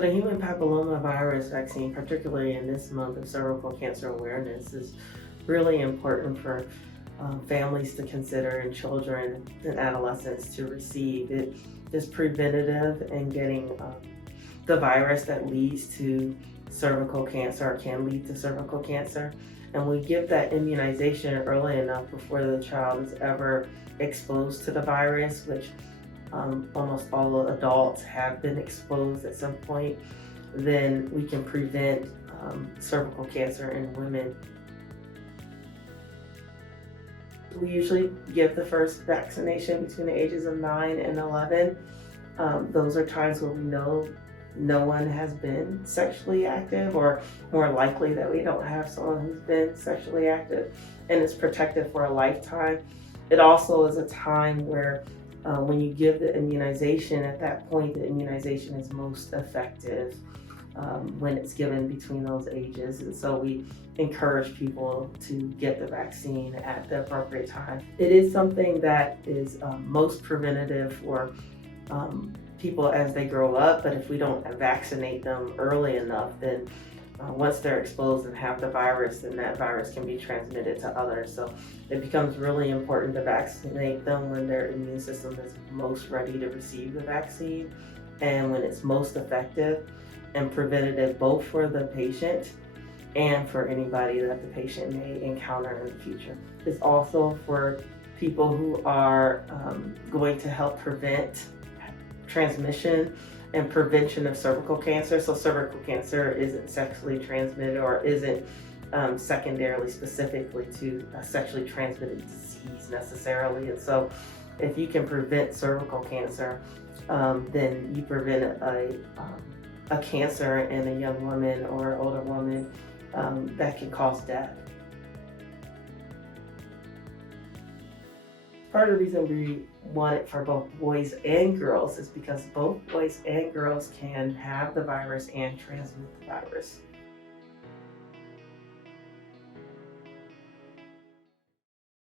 So the human papillomavirus vaccine, particularly in this month of cervical cancer awareness, is really important for families to consider and children and adolescents to receive. It is preventative in getting the virus that leads to cervical cancer or can lead to cervical cancer. And we give that immunization early enough before the child is ever exposed to the virus, which almost all adults have been exposed at some point. Then we can prevent cervical cancer in women. We usually give the first vaccination between the ages of 9 and 11. Those are times where we know no one has been sexually active, or more likely that we don't have someone who's been sexually active, and it's protected for a lifetime. It also is a time where when you give the immunization, at that point the immunization is most effective when it's given between those ages. And so we encourage people to get the vaccine at the appropriate time. It is something that is most preventative for people as they grow up, but if we don't vaccinate them early enough, then once they're exposed and have the virus, then that virus can be transmitted to others. So it becomes really important to vaccinate them when their immune system is most ready to receive the vaccine and when it's most effective and preventative, both for the patient and for anybody that the patient may encounter in the future. It's also for people who are going to help prevent transmission and prevention of cervical cancer. So cervical cancer isn't sexually transmitted or isn't secondarily specifically to a sexually transmitted disease necessarily. And so if you can prevent cervical cancer, then you prevent a cancer in a young woman or older woman that can cause death. Part of the reason we want it for both boys and girls is because both boys and girls can have the virus and transmit the virus.